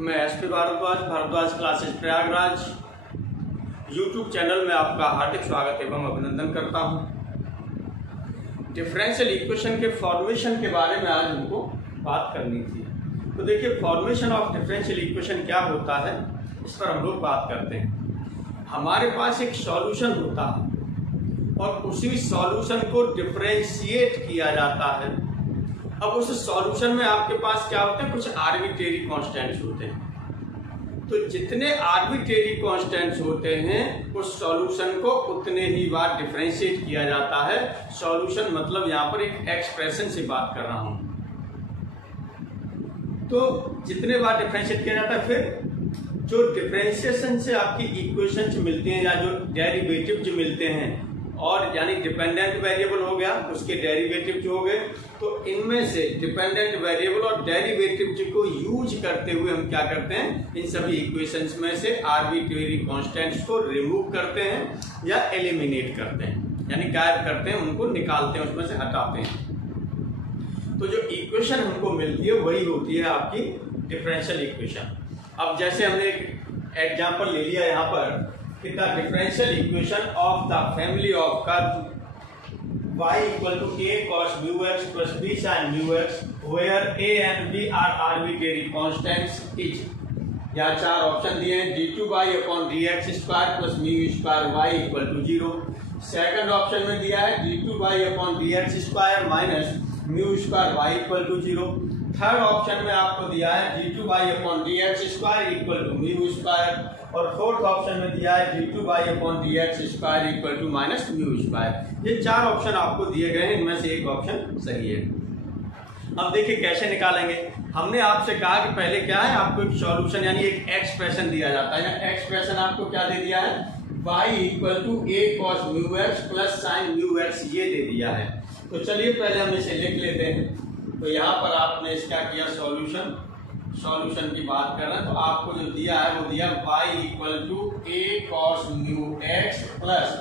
मैं SP Bhardwaj classes Prayagraj YouTube channel में आपका हार्दिक स्वागत एवं अभिनंदन करता हूं। डिफरेंशियल इक्वेशन के फॉर्मेशन के बारे में आज हमको बात करनी थी। तो देखिए, फॉर्मेशन ऑफ डिफरेंशियल इक्वेशन क्या होता है, इस पर हम लोग बात करते हैं। हमारे पास एक सॉल्यूशन होता है और उसी सॉल्यूशन को डिफरेंशिएट किया जाता है। अब उस सॉल्यूशन में आपके पास क्या होते हैं, कुछ आर्बिट्रेरी कांस्टेंट्स होते हैं। तो जितने आर्बिट्रेरी कांस्टेंट्स होते हैं उस सॉल्यूशन को उतने ही बार डिफरेंशिएट किया जाता है। सॉल्यूशन मतलब यहाँ पर एक एक्सप्रेशन से बात कर रहा हूं। तो जितने बार डिफरेंशिएट किया जाता है, फिर जो डिफरेंशिएशन से आपकी इक्वेशंस मिलती हैं या जो डेरिवेटिव जो मिलते हैं, और यानी डिपेंडेंट वेरिएबल हो गया, उसके डेरिवेटिव जो हो गए, तो इनमें से डिपेंडेंट वेरिएबल और डेरिवेटिव को यूज करते हुए हम क्या करते हैं, इन सभी इक्वेशंस में से आर्बिट्रेरी कांस्टेंट्स को रिमूव करते हैं या एलिमिनेट करते हैं, यानी गायब करते हैं, उनको निकालते हैं, उसमें से हटाते हैं। तो जो इक्वेशन हमको मिलती है वही होती है आपकी डिफरेंशियल इक्वेशन। अब जैसे हमने एक एग्जाम्पल ले लिया यहाँ पर कि the differential equation of the family of curve y equal to a cos mu x plus b sin mu x where a and b are arbitrary constants is, यहाँ चार ऑप्शन दिए हैं, d2y upon dx square plus mu square y equal to 0। Second option में दिया है d2y upon dx square minus mu square y equal to 0। Third option में आपको दिया है d2y upon dx square equal to mu square, और fourth option में दिया है d2y upon dx square equal to minus mu square. ये चार ऑप्शन आपको दिए गए हैं, इनमें से एक ऑप्शन सही है। अब देखिए कैसे निकालेंगे। हमने आपसे कहा कि पहले क्या है, आपको एक सॉल्यूशन यानी एक एक्सप्रेशन दिया जाता है। एक्सप्रेशन आपको क्या दे दिया है, y equal to a cos mu x plus sin mu x, ये दे दिया है। तो चलिए पहले हम इसे लिख लेते हैं। तो यहाँ पर आपने इसका किया सॉल्यूशन की बात कर रहे हैं, तो आपको जो दिया है वो दिया y equal to a cos mu x plus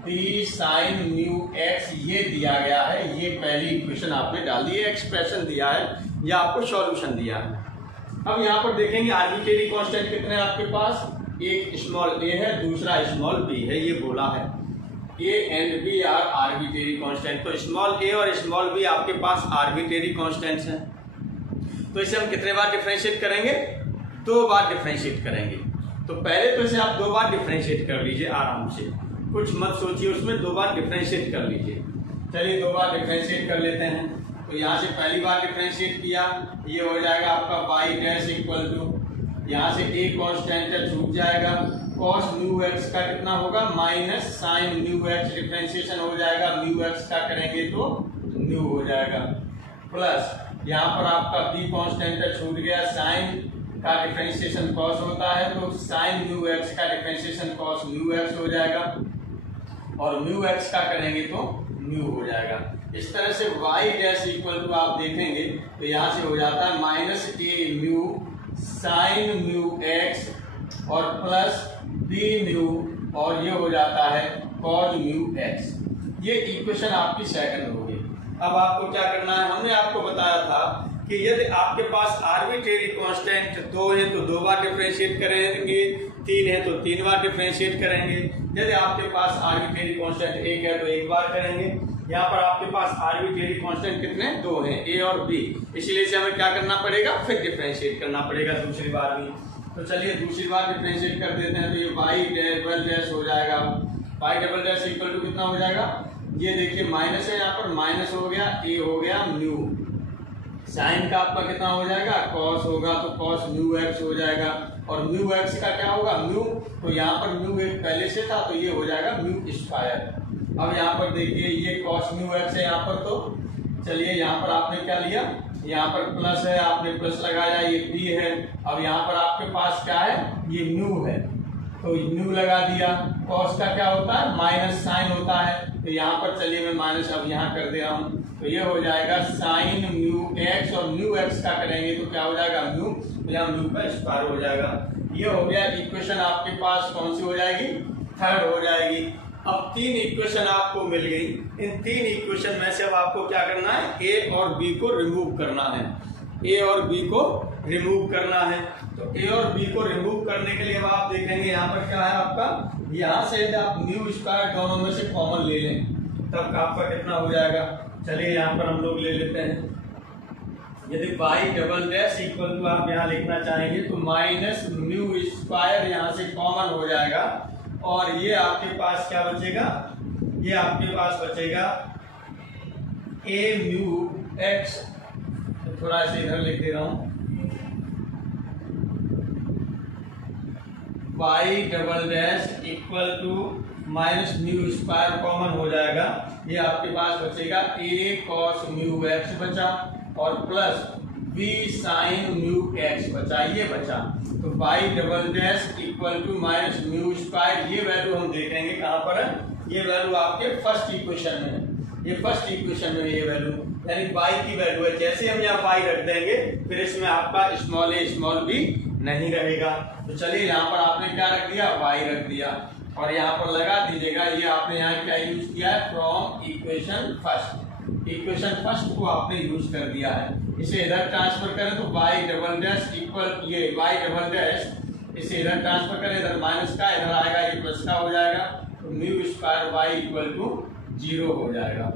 b sin mu x, ये दिया गया है। ये पहली इक्वेशन आपने डाल दी है, एक्सप्रेशन दिया है, या आपको सॉल्यूशन दिया है। अब यहाँ पर देखेंगे आर्बिट्रेरी कांस्टेंट कितने हैं आपके पास, एक स्मॉल a है, दूसरा स्मॉल b है, ये बोला है a and b are arbitrary constant. तो स्मॉल a और स्मॉल b आपके पास आर्बिट्रेरी कांस्टेंट्स हैं। तो इसे हम कितने बार डिफरेंशिएट करेंगे, दो बार डिफरेंशिएट करेंगे। तो पहले तो इसे आप दो बार डिफरेंशिएट कर लीजिए आराम से, कुछ मत सोचिए उसमें, दो बार डिफरेंशिएट कर लीजिए। चलिए दो बार डिफरेंशिएट कर लेते हैं। तो यहाँ से पहली बार डिफरेंशिएट किया, ये हो जाएगा आपका y डैश इक्वल टू, यहाँ से a कांस्टेंट छूट जाएगा, cos mu x का कितना होगा minus sin mu x, differentiation हो जाएगा, mu x का करेंगे तो mu हो जाएगा, प्लस यहाँ पर आपका b कांस्टेंट छूट गया, sin का डिफरेंशिएशन cos होता है, तो sin mu x का डिफरेंशिएशन cos mu x हो जाएगा, और mu x का करेंगे तो mu हो जाएगा। इस तरह से y डैश इक्वल टू आप देखेंगे तो यहाँ से हो जाता है minus a mu sin mu x और प्लस b mu, और ये हो जाता है cos mu x। ये इक्वेशन आपकी सेकंड होगी। अब आपको क्या करना है, हमने आपको बताया था कि यदि आपके पास आर्बिट्रेरी कांस्टेंट दो है तो दो बार डिफरेंशिएट करेंगे, तीन है तो तीन बार डिफरेंशिएट करेंगे। यदि आपके पास आर्बिट्रेरी कांस्टेंट एक है तो एक बार करेंगे। यहाँ पर आपके पास आर्बिट्रेरी कांस्टेंट कितने, दो हैं, a और b, इसलिए इसे हमें क्या करना पड़ेगा, फिर डिफरेंशिएट करना पड़ेगा दूसरी बार भी। तो चलिए दूसरी बार डिफरेंशिएट कर देते हैं। तो ये y डबल डैश हो जाएगा, y double dash equal to कितना हो जाएगा, ये देखिए माइनस है, यहाँ पर माइनस हो गया, a हो गया म्यू, साइन का आपका कितना हो जाएगा, cos होगा तो cos म्यू x हो जाएगा, और म्यू x का क्या होगा म्यू, तो यहाँ पर म्यू एक पहले से था तो ये हो जाएगा म्यू स्क्वायर। अब यहाँ पर देखिए ये cos म्यू x है यहाँ पर, तो चलिए यहाँ पर आपने क्या लिया, यहाँ पर प्लस है, आपने प्लस लगाया, ये b है। अब यहाँ पर आपके पास क्या है, ये म्यू है, तो म्यू लगा दिया। cos का क्या होता है, माइनस साइन होता है, तो यहाँ पर चलिए मैं माइनस अब यहाँ कर दे रहा हूँ, तो ये हो जाएगा साइन म्यू x, और म्यू x का करेंगे तो क्या हो जाएगा म्यू, तो यहाँ म्यू का स्क्वायर हो जाएगा। ये हो गया इक्वेशन आपके पास कौन सी हो जाएगी, थर्ड हो जाएगी। अब तीन इक्वेशन आपको मिल गई। इन तीन इक्वेशन में से अब आपको क्या करना है, ए और बी को रिमूव करना है। ए और बी को रिमूव करना है। तो ए और बी को रिमूव करने के लिए अब आप देखेंगे यहाँ पर क्या है आपका, यहाँ से यदि आप म्यू स्क्वायर दोनों में से कॉमन ले लें तब आपका कितना हो जाएगा। चलिए यहाँ पर हम लोग ले लेते हैं, यदि Y double dash equal to आप यहाँ लिखना चाहेंगे तो माइनस म्यू स्क्वायर यहाँ से कॉमन हो जाएगा और ये आपके पास क्या बचेगा, ये आपके पास बचेगा ए म्यू एक्स। थोड़ा सा इधर लिख दे रहा हूं, Y double dash equal to minus mu square common हो जाएगा, ये आपके पास बचेगा ए कॉस म्यू एक्स बचा और plus B sine mu X बचा, ये बचा। तो Y double dash equal to minus mu square, ये वैल्यू हम देखेंगे कहां पर है, ये वैल्यू आपके फर्स्ट इक्वेशन में है, ये फर्स्ट इक्वेशन में ये वैल्यू यानी y की वैल्यू है। जैसे हम यहाँ y रख देंगे फिर इसमें आपका स्मॉल ए स्मॉल बी नहीं रहेगा। तो चलिए यहाँ पर आपने क्या रख दिया, y रख दिया और यहाँ पर लगा दीजिएगा, ये आपने यहाँ क्या यूज किया है, from equation first, equation first को आपने यूज कर दिया है। इसे इधर ट्रांसफर करें तो y डबल डैश इक्वल, ये y डबल डैश इसे इधर ट्रांसफर करें, इधर माइनस का इधर आएगा, ये प्लस का हो जाएगा, तो mu square y equal to 0 हो जाएगा।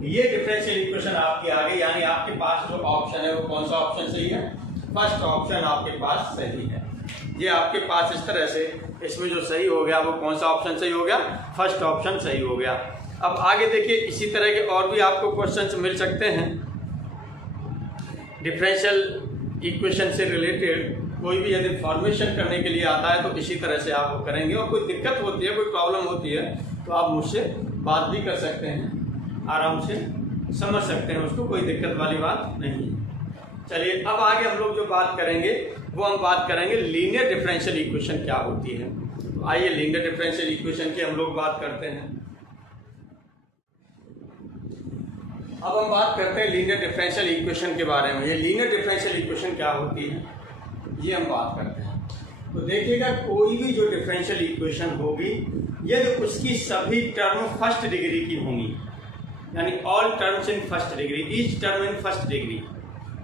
ये डिफरेंशियल इक्वेशन आपकी आ गई, यानी आपके पास जो ऑप्शन है वो कौन सा ऑप्शन सही है, फर्स्ट ऑप्शन आपके पास सही है। ये आपके पास इस तरह से इसमें जो सही हो गया वो कौन सा ऑप्शन सही हो गया, फर्स्ट ऑप्शन सही हो गया। अब आगे देखिए, इसी तरह के और भी आपको क्वेश्चंस मिल सकते हैं डिफरेंशियल इक्वेशन से रिलेटेड। कोई भी यदि फॉर्मेशन करने के लिए आता है तो इसी तरह से आप करेंगे, और कोई दिक्कत होती है, कोई प्रॉब्लम होती है तो आप मुझसे बात भी कर सकते हैं, आराम से समझ सकते हैं उसको, कोई दिक्कत वाली बात नहीं है। चलिए अब आगे हम लोग जो बात करेंगे वो हम बात करेंगे लीनियर डिफरेंशियल इक्वेशन क्या होती है। तो आइए लीनियर डिफरेंशियल इक्वेशन की हम लोग बात करते हैं। अब हम बात करते हैं लीनियर डिफरेंशियल इक्वेशन के बारे में। ये लीनियर डिफरेंशियल इक्वेशन क्या होती है ये हम बात करते हैं। तो देखिएगा, कोई भी जो डिफरेंशियल इक्वेशन होगी यदि उसकी सभी टर्म फर्स्ट डिग्री की होंगी, यानी all terms in first degree, each term in first degree,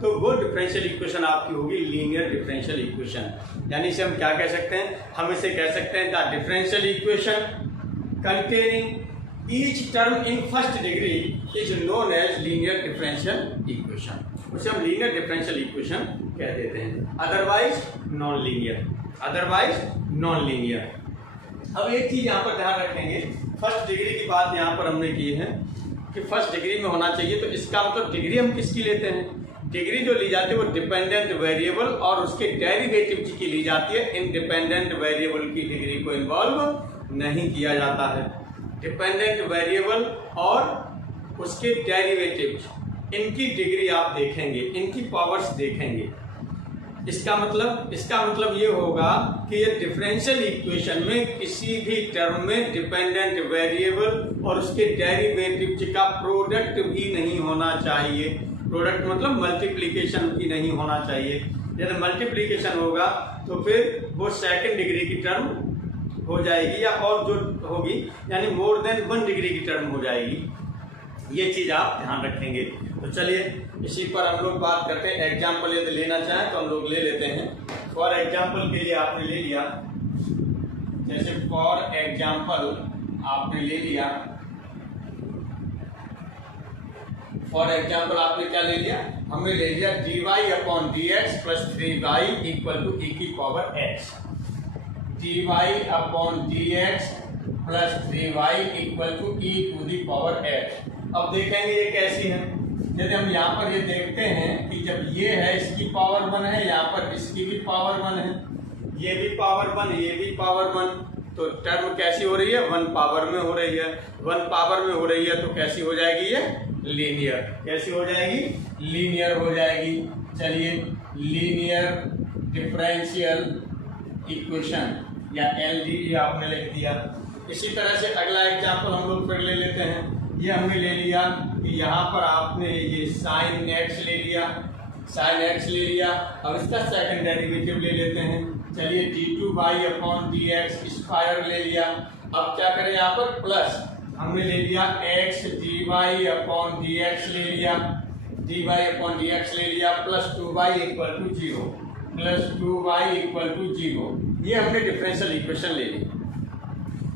तो वो डिफरेंशियल इक्वेशन आपकी होगी लीनियर डिफरेंशियल इक्वेशन। यानी इसे हम क्या कह सकते हैं, हम इसे कह सकते हैं the differential equation containing each term in first degree is known as linear differential equation. उसे हम लीनियर डिफरेंशियल इक्वेशन कह देते हैं, otherwise non linear, otherwise non linear. अब एक चीज यहाँ पर ध्यान रखेंगे, फर्स्ट डिग्री की बात यहाँ पर हमने की है कि फर्स्ट डिग्री में होना चाहिए, तो इसका मतलब डिग्री हम किसकी लेते हैं, डिग्री जो ली जाती है वो डिपेंडेंट वेरिएबल और उसके डेरिवेटिव की ली जाती है। इंडिपेंडेंट वेरिएबल की डिग्री को इन्वॉल्व नहीं किया जाता है। डिपेंडेंट वेरिएबल और उसके डेरिवेटिव, इनकी डिग्री आप देखेंगे, इनकी पावर्स देखेंगे। इसका मतलब ये होगा कि ये डिफरेंशियल इक्वेशन में किसी भी टर्म में डिपेंडेंट वेरिएबल और उसके डेरिवेटिव का प्रोडक्ट भी नहीं होना चाहिए। प्रोडक्ट मतलब मल्टीप्लिकेशन भी नहीं होना चाहिए। यदि मल्टीप्लिकेशन होगा तो फिर वो सेकंड डिग्री की टर्म हो जाएगी, या और जो होगी यानी मोर देन 1 डिग्री की टर्म हो जाएगी। ये चीज आप ध्यान रखेंगे। तो चलिए इसी पर हम लोग बात करते हैं। एग्जाम्पल यदि लेना चाहें तो हम लोग ले लेते हैं। फॉर एग्जाम्पल के लिए आपने ले लिया, जैसे फॉर एग्जाम्पल आपने ले लिया, फॉर एग्जाम्पल आपने क्या ले लिया, हमने ले लिया dy upon dx plus 3y equal to e की power x। dy upon dx plus 3y equal to e to the power x। अब देखेंगे ये कैसी है। यदि हम यहाँ पर ये देखते हैं कि जब ये है इसकी पावर 1 है, यहाँ पर इसकी भी पावर 1 है, ये भी पावर 1, ये भी पावर 1, तो टर्म कैसी हो रही है, 1 पावर में हो रही है। 1 पावर में हो रही है तो कैसी हो जाएगी, ये लीनियर। कैसी हो जाएगी, लीनियर हो जाएगी। चलिए लीनियर डिफरेंशियल इक्वेशन या LDE आपने लिख दिया। इसी तरह से अगला एग्जाम्पल हम लोग फिर ले लेते हैं। ये हमने ले लिया कि यहाँ पर आपने ये साइन x ले लिया, साइन x ले लिया। अब इसका सेकंड डेरिवेटिव ले लेते हैं। चलिए d2y अपॉन dx स्क्वायर ले लिया। अब क्या करें, यहाँ पर प्लस हमने ले लिया x dy अपॉन dx ले लिया। dy अपॉन dx ले लिया plus 2y equal to 0, plus 2y equal to 0। ये हमने डिफरेंशियल इक्वेशन ले ली।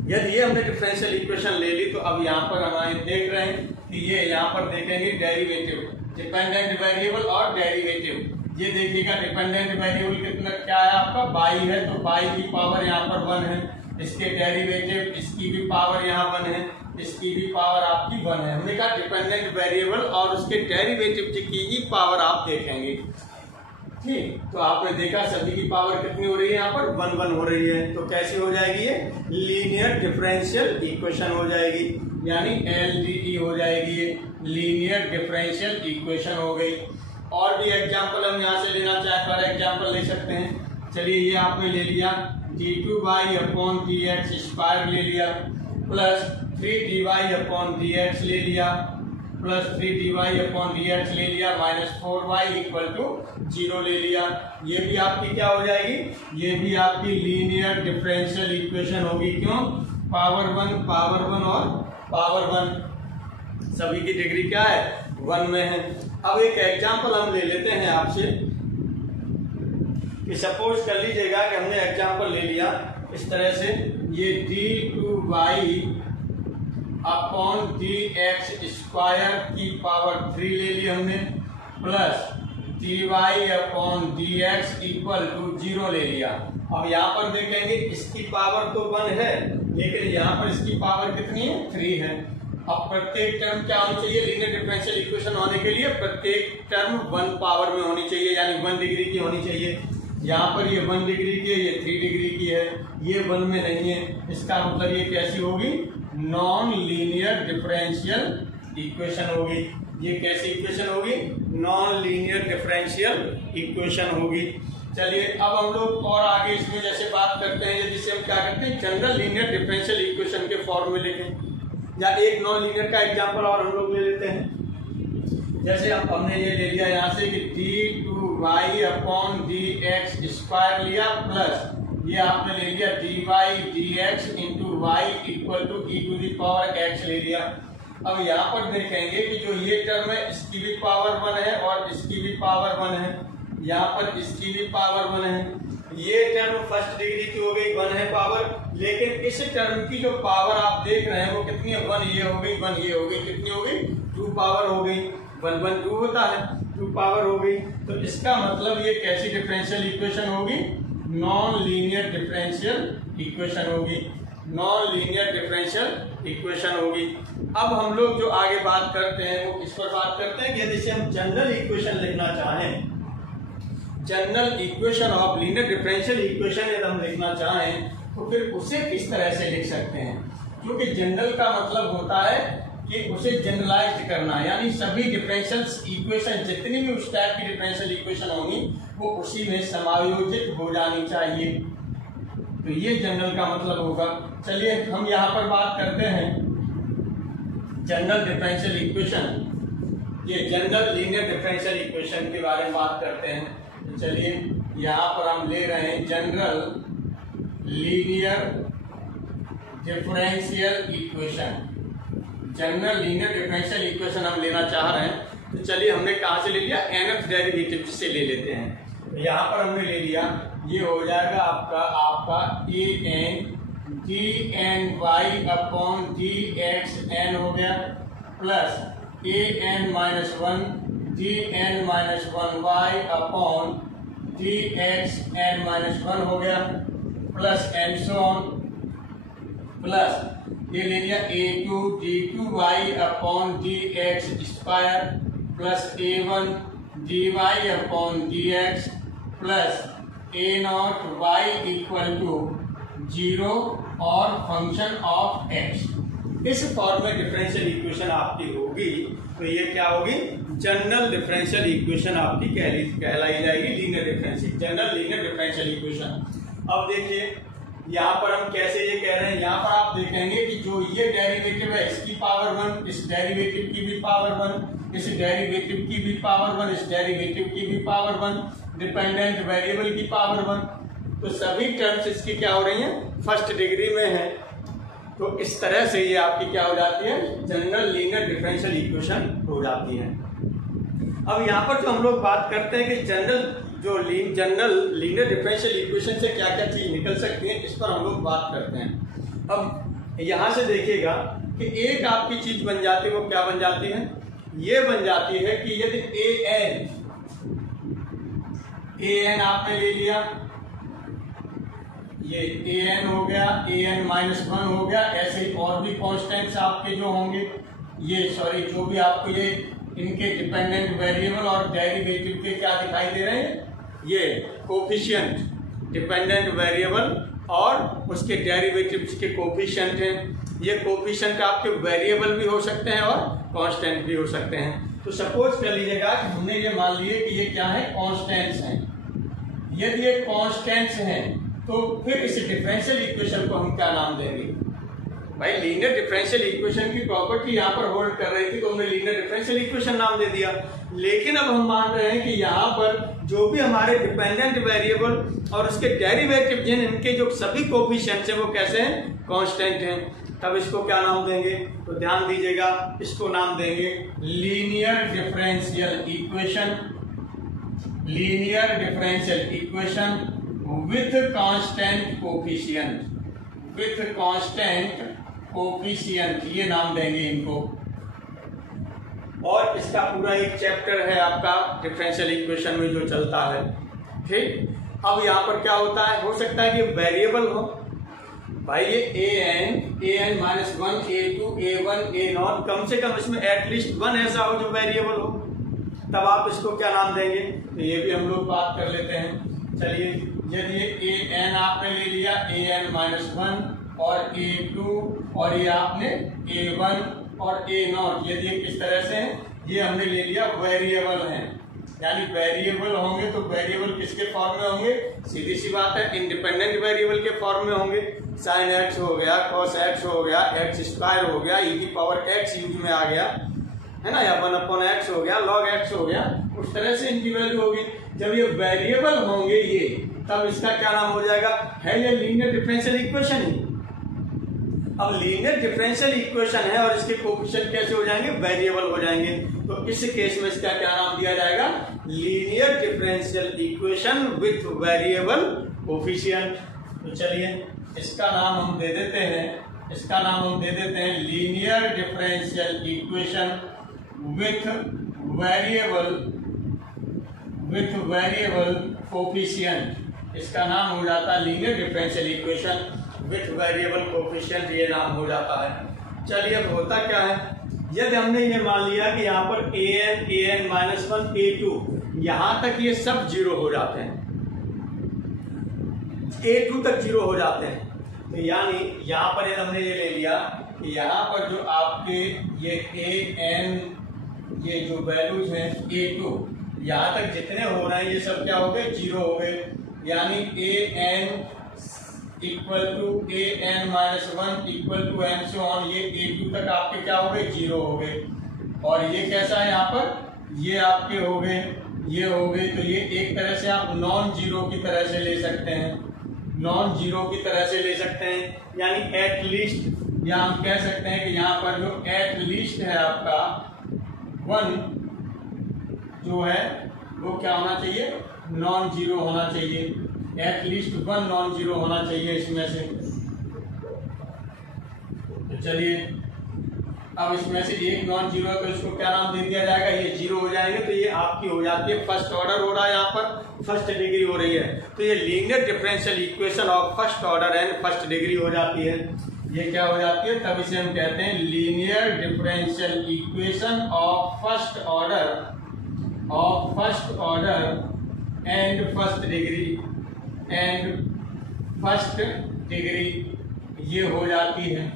यदि ये हमने डिफरेंशियल इक्वेशन ले ली तो अब यहाँ पर हमारे देख रहे हैं कि ये यहाँ पर देखेंगे डेरिवेटिव, डिपेंडेंट वेरिएबल और डेरिवेटिव। ये देखिएगा डिपेंडेंट वेरिएबल कितना क्या है आपका y है, तो y की पावर यहाँ पर 1 है, इसके डेरिवेटिव इसकी भी पावर यहाँ 1 है, इसकी भी पावर आपकी 1 है। हमने कहा डिपेंडेंट वेरिएबल और उसके डेरिवेटिव की ही पावर आप देखेंगे। ठीक, तो आपने देखा सभी की पावर कितनी हो रही है, यहाँ पर 1 1 हो रही है। तो कैसी हो जाएगी ये लीनियर डिफरेंशियल इक्वेशन हो जाएगी, यानी LDE हो जाएगी, ये लीनियर डिफरेंशियल इक्वेशन हो गई। और भी एग्जांपल हम यहाँ से लेना चाहे फॉर एग्जांपल ले सकते हैं। चलिए ये आपने ले लिया d2y अपॉन dx स्क्वायर ले लिया, प्लस 3dy अपॉन dx ले लिया, प्लस 3dy अपॉन dx ले लिया, माइनस 4y इक्वल टू 0 ले लिया। ये भी आपकी क्या हो जाएगी, ये भी आपकी लीनियर डिफरेंशियल इक्वेशन होगी। क्यों, पावर 1 और पावर 1 सभी की डिग्री क्या है, 1 में है। अब एक एग्जांपल हम ले लेते हैं आपसे कि सपोज कर लीजिएगा कि हमने एग्जांपल ले लिया इस तरह से, ये d2y अपॉन dx स्क्वायर की पावर 3 ले ली हमने, plus dy upon dx equal to 0 ले लिया। अब यहाँ पर देखेंगे इसकी पावर तो 1 है, लेकिन यहाँ पर इसकी पावर कितनी है, 3 है। अब प्रत्येक टर्म क्या होनी चाहिए, लीनियर डिफरेंशियल इक्वेशन होने के लिए प्रत्येक टर्म 1 पावर में होनी चाहिए, यानी 1 डिग्री की होनी चाहिए। यहाँ पर ये 1 डिग्री की है, ये 3 डिग्री की है, ये 1 में नहीं है। इसका मतलब ये कैसी होगी, नॉन लीनियर डिफरेंशियल इक्वेशन होगी। ये कैसी इक्वेशन होगी, नॉन लीनियर डिफरेंशियल इक्वेशन होगी। चलिए अब हम लोग और आगे इसमें जैसे बात करते हैं, जिसे हम क्या करते हैं जनरल लीनियर डिफरेंशियल इक्वेशन के फॉर्म में लिखें, या एक नॉन लीनियर का एग्जांपल और हम लोग ले लेते हैं। जैसे हमने ये ले लिया यहाँ से कि d2y अपॉन dx स्क्वायर लिया, प्लस ये आपने ले लिया dy dx into Y equal to e to the power x ले लिया। अब यहाँ पर देखेंगे कि जो ये टर्म है इसकी भी पावर 1 है और इसकी भी पावर 1 है, यहाँ पर इसकी भी पावर 1 है। ये टर्म फर्स्ट डिग्री की हो गई, 1 है पावर, लेकिन इस टर्म की जो पावर आप देख रहे हैं वो कितनी है, 1 ये हो गई, 1 ये हो गई, कितनी हो गई, 2 पावर हो गई। 1 1 2 होता है, 2 पावर हो गई। तो इसका मतलब ये कैसी डिफरेंशियल इक्वेशन होगी, नॉन लीनियर डिफरेंशियल इक्वेशन होगी, नॉन लीनियर डिफरेंशियल इक्वेशन होगी। अब हम लोग जो आगे बात करते हैं वो किस पर बात करते हैं कि यदि से हम जनरल इक्वेशन लिखना चाहें, general equation of linear differential equation यदि हम लिखना चाहें तो फिर उसे किस तरह से लिख सकते हैं, क्योंकि जनरल का मतलब होता है कि उसे जनरलाइज्ड करना, यानी सभी डिफरेंशियल इक्वेशन जितनी भी उस टाइप की डिफरेंशियल इक्वेशन होंगी वो उसी में समायोजित हो जानी चाहिए। तो ये जनरल का मतलब होगा। चलिए हम यहाँ पर बात करते हैं जनरल डिफरेंशियल इक्वेशन, ये जनरल लीनियर डिफरेंशियल इक्वेशन के बारे में बात करते हैं। तो चलिए यहाँ पर हम ले रहे हैं general linear differential equation, general linear differential equation हम लेना चाह रहे हैं। तो चलिए हमने कहाँ से ले लिया, nth डेरिवेटिव से ले लेते हैं। तो यहाँ पर हमने ले लिया, ये हो जाएगा आपका an dny अपॉन dxn हो गया, plus an minus 1 dn minus 1y upon dxn minus 1 हो गया, plus and so on, plus ये ले लिया a2 d2y upon dx square, plus a1 dy upon dx, plus a0 y equal to 0 और function of x। इस form में differential equation आपकी होगी, तो ये क्या होगी, जनरल डिफरेंशियल इक्वेशन आपकी कहलाई जाएगी, linear differential, general linear differential equation. अब देखिए यहाँ पर हम कैसे ये कह रहे हैं, यहाँ पर आप देखेंगे कि जो ये डेरिवेटिव है इसकी पावर 1, इस डेरिवेटिव की भी पावर 1, इस डेरिवेटिव की भी पावर 1, इस डेरिवेटिव की भी पावर 1, डिपेंडेंट वेरिएबल की पावर 1, तो सभी टर्म्स इसकी क्या हो रही हैं, फर्स्ट डिग्री में है। तो इस तरह से ये आपकी क्या हो जाती है, जनरल लीनियर डिफरेंशियल इक्वेशन हो जाती है। अब यहाँ पर जो हम लोग बात करते हैं कि जनरल लीनियर डिफरेंशियल इक्वेशन से क्या क्या चीज निकल सकती है, इस पर हम लोग बात करते हैं। अब यहाँ से देखिएगा कि एक आपकी चीज बन जाती है, वो क्या बन जाती है, ये बन जाती है कि यदि an आपने ले लिया, ये an हो गया, an-1 हो गया, ऐसे ही और भी कॉन्स्टेंट्स आपके जो होंगे, जो भी आपको ये इनके डिपेंडेंट वेरिएबल और डेरिवेटिव के क्या दिखाई दे रहे हैं, ये कोफिशिएंट, डिपेंडेंट वेरिएबल और उसके डेरिवेटिव्स के कोफिशिएंट हैं। ये कोफिशिएंट आपके वेरिएबल भी हो सकते हैं और कांस्टेंट भी हो सकते हैं। तो सपोज कर लीजिएगा कि हमने ये मान लिए कि ये क्या है, कांस्टेंट्स हैं। यदि ये कांस्टेंट्स हैं तो फिर इस डिफरेंशियल इक्वेशन को हम क्या नाम देंगे? भाई लीनियर डिफरेंशियल इक्वेशन की प्रॉपर्टी यहाँ पर होल्ड कर रही थी तो हमने लीनियर डिफरेंशियल इक्वेशन नाम दे दिया। लेकिन अब हम मान रहे हैं कि यहाँ पर जो भी हमारे डिपेंडेंट वेरिएबल और उसके डेरिवेटिव जिन इनके जो सभी कोफिशिएंट्स हैं वो कैसे हैं, कांस्टेंट हैं। तब इसको क्या नाम देंगे? तो ध्यान दीजिएगा, इसको नाम देंगे linear differential equation, linear differential equation with constant coefficient, with constant coefficient, ये नाम देंगे इनको। और इसका पूरा एक चैप्टर है आपका डिफरेंशियल इक्वेशन में जो चलता है। ठीक, अब यहाँ पर क्या होता है, हो सकता है कि वेरिएबल हो, भाई ये an-1, a2, a1, a0, कम से कम इसमें एटलीस्ट 1 ऐसा हो जो वेरिएबल हो, तब आप इसको क्या नाम देंगे? तो ये भी हम लोग बात कर लेते हैं। चलिए, यदि ये an आपने ले लिया, an-1 और a2 और ये आपने a1 और a0, यदि किस तरह से है, ये हमने ले लिया वेरिएबल हैं। यानी वेरिएबल होंगे तो वेरिएबल किसके फॉर्म में होंगे? सीधी सी बात है, इंडिपेंडेंट वेरिएबल के फॉर्म में होंगे। sin x हो गया, cos x हो गया, x² हो गया, e की पावर x यूज में आ गया, है ना, या 1/x हो गया, log x हो गया, उस तरह से इनकी वैल्यू होगी। जब ये वेरिएबल होंगे ये, तब इसका क्या नाम हो जाएगा? है ये लीनियर डिफरेंशियल इक्वेशन ही। अब लीनियर डिफरेंशियल इक्वेशन है और इसके कोफिशिएंट कैसे हो जाएंगे? वेरिएबल हो जाएंगे। तो इस केस में इसका क्या नाम दिया जाएगा? Linear differential equation with variable coefficient. तो चलिए इसका नाम हम दे देते हैं, इसका नाम हम दे देते हैं linear differential equation with variable coefficient. इसका नाम हो जाता है linear differential equation with variable coefficient, ये नाम हो जाता है। चलिए अब होता क्या है, यदि हमने ये मान लिया कि यहाँ पर an-1, a2, यहाँ तक ये सब जीरो हो जाते हैं, a2 तक जीरो हो जाते हैं। तो यानी यहाँ पर यदि हमने ये ले लिया कि यहाँ पर जो आपके ये an, ये जो वैल्यूज हैं a2, यहाँ तक जितने हो रहे हैं ये सब क्या हो गए? जीरो हो गए। यानी an equal to an-1 equal to and so on, ये a2 तक आपके क्या हो गए? जीरो हो गए। और ये कैसा है, यहाँ पर ये आपके हो गए, ये हो गए। तो ये एक तरह से आप नॉन जीरो की तरह से ले सकते हैं, नॉन जीरो की तरह से ले सकते हैं। यानी एट लीस्ट, या हम कह सकते हैं कि यहाँ पर जो एट लीस्ट है आपका 1 जो है वो क्या होना चाहिए? नॉन जीरो होना चाहिए। एट लीस्ट 1 नॉन जीरो होना चाहिए इसमें से। तो चलिए अब इसमें से एक नॉन जीरो है तो इसको क्या नाम दे दिया जाएगा? ये जीरो हो जाएंगे। तो ये आपकी हो जाती है फर्स्ट ऑर्डर हो रहा है, यहाँ पर फर्स्ट डिग्री हो रही है। तो ये linear differential equation of first order and first degree हो जाती है। ये क्या हो जाती है? तब इसे हम कहते हैं linear differential equation of first order and first degree, ये हो जाती है।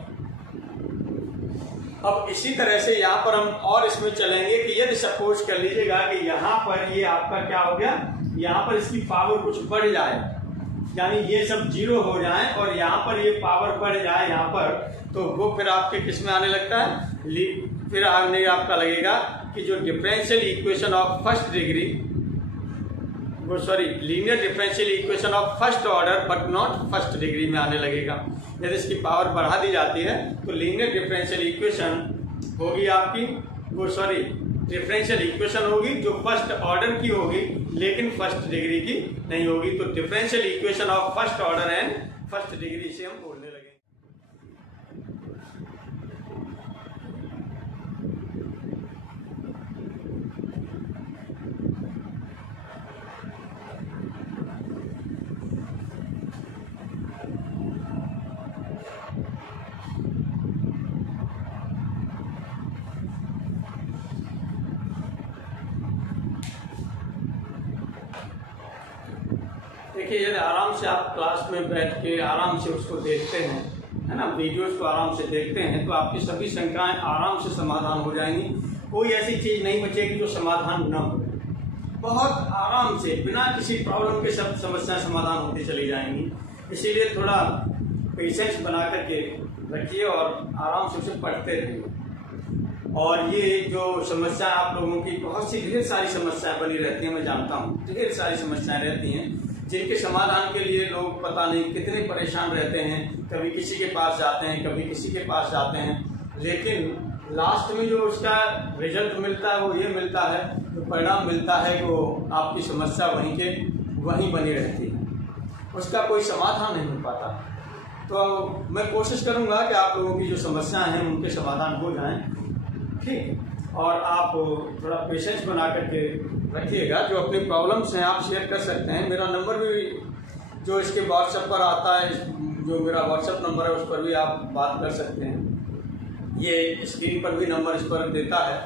अब इसी तरह से यहाँ पर हम और इसमें चलेंगे कि यदि सपोज कर लीजिएगा कि यहाँ पर ये आपका क्या हो गया, यहाँ पर इसकी पावर कुछ बढ़ जाए, यानी ये सब जीरो हो जाए और यहाँ पर ये पावर बढ़ जाए यहाँ पर, तो वो फिर आपके किस में आने लगता है? फिर आने आपका लगेगा कि जो differential equation of first degree, वो sorry linear differential equation of first order but not first degree में आने लगेगा। यदि इसकी पावर बढ़ा दी जाती है तो लीनियर डिफरेंशियल इक्वेशन होगी आपकी, वो सॉरी डिफरेंशियल इक्वेशन होगी जो फर्स्ट ऑर्डर की होगी लेकिन फर्स्ट डिग्री की नहीं होगी। तो differential equation of first order and first degree से हम बोलने लगे। देखिए, यदि आराम से आप क्लास में बैठ के आराम से उसको देखते हैं, है ना, वीडियोस को आराम से देखते हैं, तो आपकी सभी शंकाएं आराम से समाधान हो जाएंगी। कोई ऐसी चीज नहीं बचेगी जो समाधान न हो। बहुत आराम से बिना किसी प्रॉब्लम के सब समस्याएं समाधान होती चली जाएंगी। इसीलिए थोड़ा पेशेंस बना करके रखिए और आराम से उसे पढ़ते रहिए। और ये जो समस्या आप लोगों की बहुत सी ढेर सारी समस्याएं बनी रहती हैं, मैं जानता हूँ ढेर सारी समस्याएं रहती हैं जिनके समाधान के लिए लोग पता नहीं कितने परेशान रहते हैं। कभी किसी के पास जाते हैं, कभी किसी के पास जाते हैं, लेकिन लास्ट में जो उसका रिजल्ट मिलता है वो ये मिलता है, जो परिणाम मिलता है वो आपकी समस्या वहीं के वहीं बनी रहती है, उसका कोई समाधान नहीं मिल पाता। तो मैं कोशिश करूंगा कि आप लोगों की जो समस्याएं हैं उनके समाधान हो जाएं, ठीक। और आप थोड़ा पेशेंस बना करके रखिएगा। जो अपनी प्रॉब्लम्स हैं आप शेयर कर सकते हैं। मेरा नंबर भी जो इसके व्हाट्सएप पर आता है, जो मेरा व्हाट्सएप नंबर है उस पर भी आप बात कर सकते हैं। ये स्क्रीन पर भी नंबर इस पर देता है,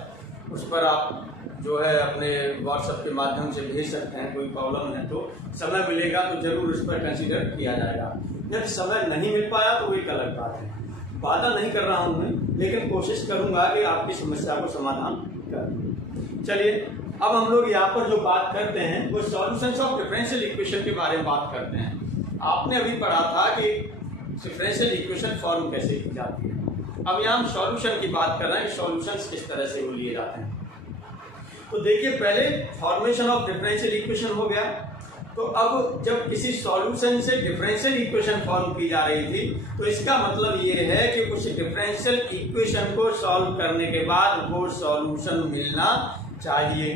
उस पर आप जो है अपने व्हाट्सएप के माध्यम से भेज सकते हैं। कोई प्रॉब्लम है तो समय मिलेगा तो जरूर इस पर कंसीडर किया जाएगा। यदि समय नहीं मिल पाया तो एक अलग बात है, वादा नहीं कर रहा हूं मैं, लेकिन कोशिश करूंगा कि आपकी समस्या को समाधान कर। चलिए, अब हम लोग यहाँ पर जो बात करते हैं वो सॉल्यूशंस ऑफ डिफरेंशियल इक्वेशन के बारे में बात करते हैं। आपने अभी पढ़ा था कि डिफरेंशियल इक्वेशन फॉर्म कैसे की जाती है। अब यहाँ हम सॉल्यूशन की बात कर रहे हैं, सॉल्यूशंस किस तरह से वो लिए जाते हैं। तो देखिए, पहले फॉर्मेशन ऑफ डिफरेंशियल इक्वेशन हो गया। तो अब जब किसी सॉल्यूशन से डिफरेंशियल इक्वेशन फॉर्म की जा रही थी तो इसका मतलब ये है कि उस डिफरेंशियल इक्वेशन को सॉल्व करने के बाद वो सॉल्यूशन मिलना चाहिए।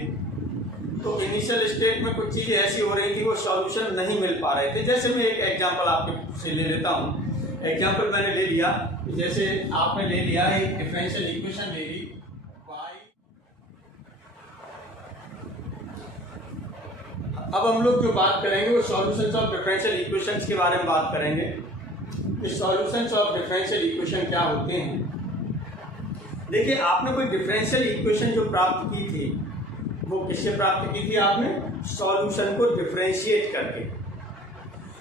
तो इनिशियल स्टेट में कुछ चीजें ऐसी हो रही थी, वो सॉल्यूशन नहीं मिल पा रहे थे। जैसे मैं एक एग्जांपल आपके से ले लेता हूँ। एग्जांपल मैंने ले लिया, जैसे आपने ले लिया एक डिफरेंशियल इक्वेशन ले ली अब हम लोग जो बात करेंगे वो सॉल्यूशंस ऑफ डिफरेंशियल इक्वेशंस के बारे में बात करेंगे। कि सॉल्यूशंस ऑफ डिफरेंशियल इक्वेशन क्या होते हैं। देखिए, आपने कोई डिफरेंशियल इक्वेशन जो प्राप्त की थी वो किससे प्राप्त की थी? आपने सॉल्यूशन को डिफरेंशिएट करके।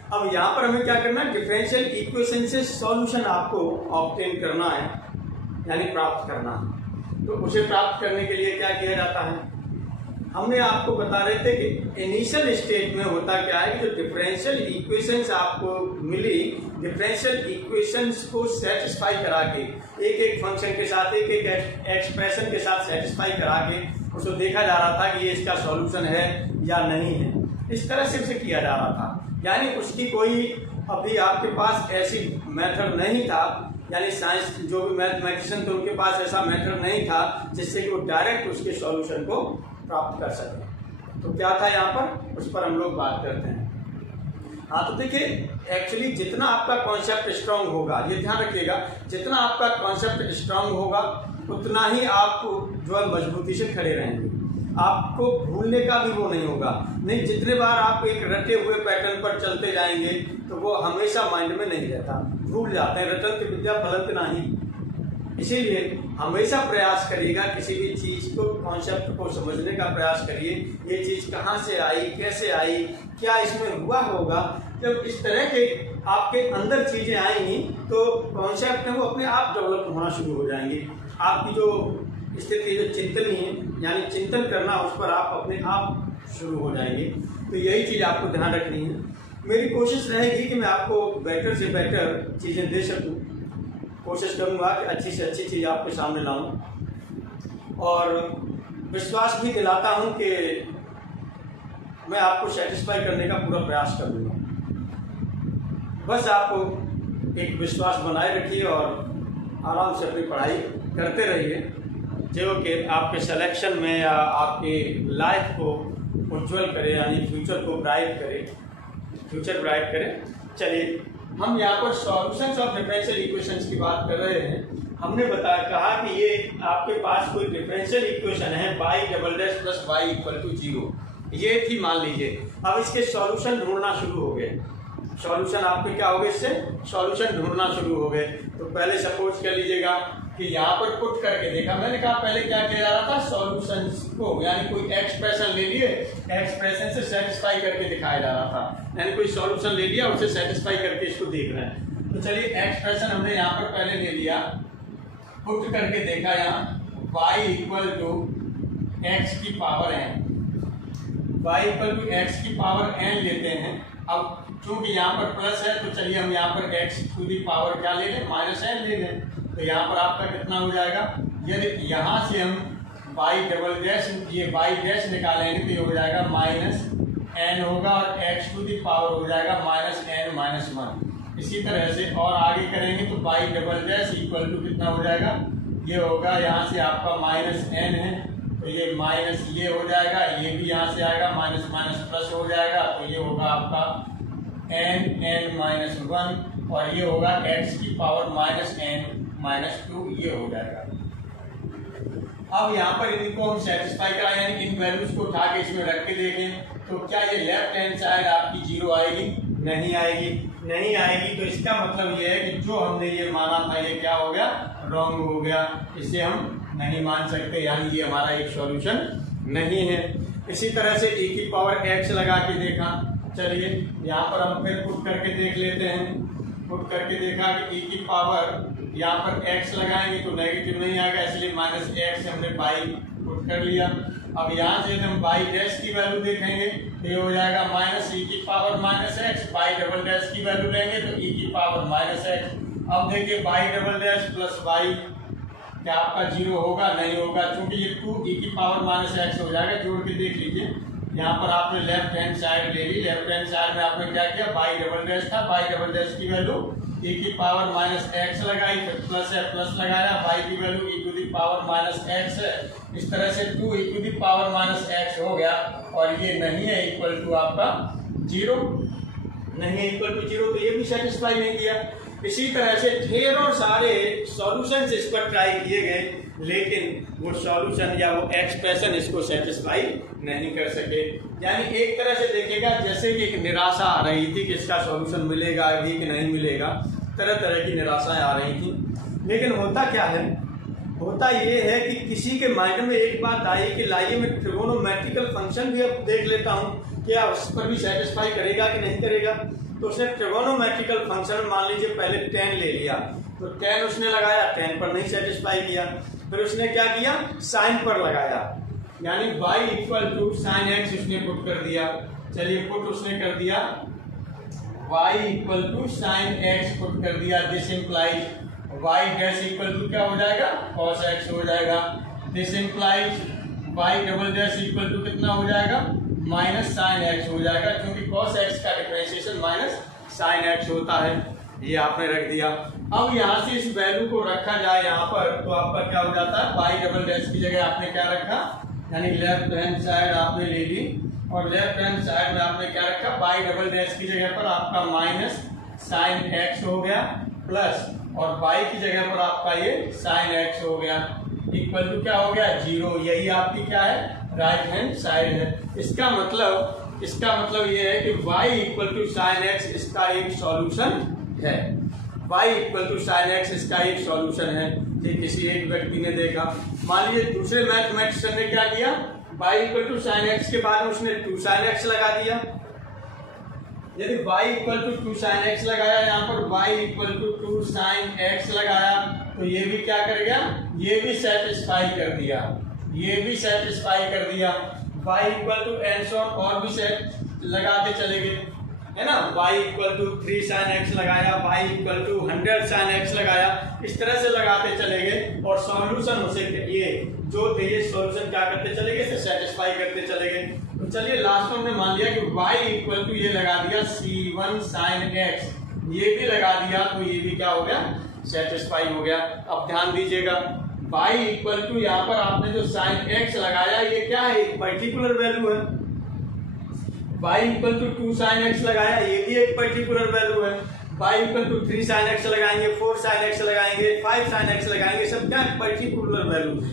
अब यहां पर हमें क्या करना है? डिफरेंशियल इक्वेशन से सॉल्यूशन आपको ऑब्टेन करना है, यानी प्राप्त करना है। तो उसे प्राप्त करने के लिए क्या किया जाता है? हमने आपको बता रहे थे कि इनिशियल स्टेट में होता क्या है कि जो डिफरेंशियल इक्वेशंस आपको मिली, डिफरेंशियल इक्वेशंस को सेटिस्फाई करा के एक एक फंक्शन के साथ, एक एक एक्सप्रेशन के साथ सेटिस्फाई करा के उसको देखा जा रहा था कि ये इसका सॉल्यूशन है या नहीं है। इस तरह से उसे किया जा रहा था, यानी उसकी कोई अभी आपके पास ऐसी मेथड नहीं था, यानी साइंस जो भी मैथमेटिशियन थे उनके पास ऐसा मेथड नहीं था जिससे कि वो डायरेक्ट उसके सॉल्यूशन को प्राप्त कर सके। तो क्या था यहाँ पर, उस पर हम लोग बात करते हैं। हाँ, तो देखिए, एक्चुअली जितना आपका कॉन्सेप्ट स्ट्रांग होगा, ये ध्यान रखिएगा, जितना आपका कॉन्सेप्ट स्ट्रांग होगा उतना ही आप जो है मजबूती से खड़े रहेंगे। आपको भूलने का भी वो नहीं होगा। नहीं, जितने बार आप एक रटे हुए पैटर्न पर चलते जाएंगे तो वो हमेशा माइंड में नहीं रहता, भूल जाते हैं। रटंत विद्या फलंत नहीं। इसीलिए हमेशा प्रयास करिएगा, किसी भी चीज को, कॉन्सेप्ट को समझने का प्रयास करिए। ये चीज कहाँ से आई, कैसे आई, क्या इसमें हुआ होगा। जब इस तरह के आपके अंदर चीजें आएंगी तो कॉन्सेप्ट है वो अपने आप डेवलप होना शुरू हो जाएंगी। आपकी जो स्थिति जो चिंतनी है, यानी चिंतन करना, उस पर आप अपने आप शुरू हो जाएंगे। तो यही चीज आपको ध्यान रखनी है। मेरी कोशिश रहेगी कि मैं आपको बेटर से बेटर चीजें दे सकूं। कोशिश करूंगा कि अच्छी से अच्छी चीज आपके सामने लाऊं और विश्वास भी दिलाता हूं कि मैं आपको सेटिस्फाई करने का पूरा प्रयास करूंगा। बस आप एक विश्वास बनाए रखिए और आराम से अपनी पढ़ाई करते रहिए। जो कि आपके सिलेक्शन में या आपके लाइफ को उज्जवल करे, यानी फ्यूचर को ब्राइट करे, फ्यूचर ब्राइट करे। चलिए हम यहाँ पर सॉल्यूशंस ऑफ डिफरेंशियल इक्वेशंस की बात कर रहे हैं। हमने कहा कि ये आपके पास कोई डिफरेंशियल इक्वेशन है y double dash plus y equal to 0, ये थी मान लीजिए। अब इसके सॉल्यूशन ढूंढना शुरू हो गए, सॉल्यूशन आपके क्या हो गए, इससे सॉल्यूशन ढूंढना शुरू हो गए। तो पहले सपोज कर लीजिएगा कि यहाँ पर पुट करके देखा, मैंने कहा पहले क्या किया जा रहा था, सॉल्यूशंस को यानी कोई एक्सप्रेशन ले लिए, एक्सप्रेशन से सेटिस्फाई करके दिखाया जा रहा था, यानी कोई सॉल्यूशन ले लिया उसे सेटिस्फाई करके इसको देख रहे हैं। तो चलिए एक्सप्रेशन हमने यहाँ पर पहले ले लिया, पुट करके देखा यहाँ y इक्वल टू एक्स की power n, y equal to x की पावर n लेते हैं। अब चूंकि यहाँ पर प्लस है तो चलिए हम यहाँ पर x टू दी पावर क्या ले लें, माइनस n ले लें। तो यहाँ पर आपका कितना हो जाएगा, यदि यहाँ से हम y डबल डैश ये y डैश निकालेंगे तो ये हो जाएगा माइनस n होगा और x टू दी पावर हो जाएगा माइनस n माइनस 1। इसी तरह से और आगे करेंगे तो y double dash equal to कितना हो जाएगा, ये होगा यहाँ से आपका माइनस n है तो ये माइनस ये हो जाएगा, ये भी यहाँ से आएगा माइनस माइनस प्लस हो जाएगा, तो ये होगा आपका n माइनस 1 और ये होगा x की पावर माइनस n माइनस 2, ये हो जाएगा। अब यहाँ पर इनको हम सेटिस्फाई कराएं, यानी इन वैल्यूज को उठा के इसमें रख के देखें तो क्या ये लेफ्ट हैंड साइड आपकी 0 आएगी, नहीं आएगी, नहीं आएगी। तो इसका मतलब ये है कि जो हमने ये माना था ये क्या हो गया, रॉन्ग हो गया, इसे हम नहीं मान सकते, यानी ये हमारा एक सॉल्यूशन नहीं है। इसी तरह से e की पावर x लगा के देखा, चलिए यहाँ पर हम फिर पुट करके देख लेते हैं। पुट करके देखा कि e की पावर यहाँ पर x लगाएंगे तो नेगेटिव नहीं आएगा, इसलिए माइनस x हमने y पुट कर लिया। अब यहाँ से हम y डैश की वैल्यू देखेंगे तो ये हो जाएगा माइनस e की power minus x, y double dash की वैल्यू लेंगे तो e की पावर माइनस x। अब देखिए y double dash plus y क्या आपका 0 होगा, नहीं होगा, क्योंकि ये 2e की पावर माइनस x हो जाएगा। जोड़ के देख लीजिए, यहाँ पर आपने लेफ्ट हैंड साइड ले ली, लेफ्ट हैंड साइड में आपने क्या किया, y डबल डैश था, y डबल डैश की वैल्यू e की पावर माइनस x लगाई, फिर प्लस है प्लस लगाया, y की value e to the power minus x है। इस तरह से 2e to the power minus x हो गया और ये नहीं है इक्वल टू आपका 0, नहीं है इक्वल टू 0, तो ये भी सेटिस्फाई नहीं किया। इसी तरह से ढेरों सारे सॉल्यूशंस इस पर ट्राई किए गए, लेकिन वो सॉल्यूशन या वो एक्सप्रेशन इसको सेटिस्फाई नहीं कर सके। यानी एक तरह से देखिएगा जैसे कि एक निराशा आ रही थी कि इसका सॉल्यूशन मिलेगा भी कि नहीं मिलेगा, तरह तरह की निराशाएं आ रही थी। लेकिन होता क्या है, होता ये है कि किसी के माइंड में एक बात आई कि लाइए मैं ट्रिगोनोमेट्रिकल फंक्शन भी अब देख लेता हूँ, क्या उस पर भी सेटिस्फाई करेगा कि नहीं करेगा। तो उसने ट्रिगोनोमेट्रिकल फंक्शन मान लीजिए पहले tan ले लिया, तो tan उसने लगाया, tan पर नहीं सेटिस्फाई किया, फिर उसने क्या किया, sin पर लगाया, यानी y equal to sine x उसने पुट कर दिया। चलिए पुट उसने कर दिया y equal to sine x put कर दिया, this implies y dash equal to क्या हो जाएगा, cos x हो जाएगा। This implies y double dash equal to कितना हो जाएगा, माइनस साइन एक्स हो जाएगा, क्योंकि cos x का डिफरेंशिएशन माइनस साइन एक्स होता है। ये आपने रख दिया। अब यहाँ से इस वैल्यू को रखा जाए यहाँ पर तो आपका क्या हो जाता है, y डबल डैश की जगह आपने क्या रखा, यानी लेफ्ट हैंड साइड आपने ले ली और लेफ्ट हैंड साइड में आपने क्या रखा, y डबल डैश की जगह पर आपका माइनस साइन एक्स हो गया प्लस और y की जगह पर आपका ये साइन एक्स हो गया, इक्वल टू क्या हो गया, 0। यही आपकी क्या है, राइट हैंड साइड है। इसका मतलब ये है कि y equal to sine x इसका एक सॉल्यूशन है, y equal to sine x इसका एक सॉल्यूशन है। ठीक किसी एक व्यक्ति ने देखा, मान लीजिए दूसरे मैथमेटिशियन ने क्या किया, y equal to sine x के बाद में उसने 2 साइन एक्स लगा दिया। यदि y equal to 2 sine x लगाया, यहाँ पर y equal to 2 sine x लगाया तो ये भी क्या कर गया, ये भी सेटिस्फाई कर दिया, ये भी सेटिस्फाई कर दिया। y equal to and so on और भी सेट लगाते चले गए, है ना, y equal to 3 sine x लगाया, y equal to 100 sine x लगाया, इस तरह से लगाते चले गए और सॉल्यूशन उसे ये जो थे ये सॉल्यूशन क्या करते चले गए, सेटिस्फाई करते चले गए। तो चलिए लास्ट में हमने मान लिया कि y इक्वल टू ये लगा दिया c1 साइन x, ये भी लगा दिया तो ये भी क्या हो गया, सेटिस्फाई हो गया। अब ध्यान दीजिएगा y इक्वल टू यहाँ पर आपने जो साइन x लगाया ये क्या है, एक पर्टिकुलर वैल्यू है। y equal to 2 sine x लगाया ये भी एक पर्टिकुलर वैल्यू है। y equal to 3 sine x लगाएंगे, 4 साइन x लगाएंगे, 5 साइन x लगाएंगे, सब क्या है, पर्टिकुलर वैल्यू है।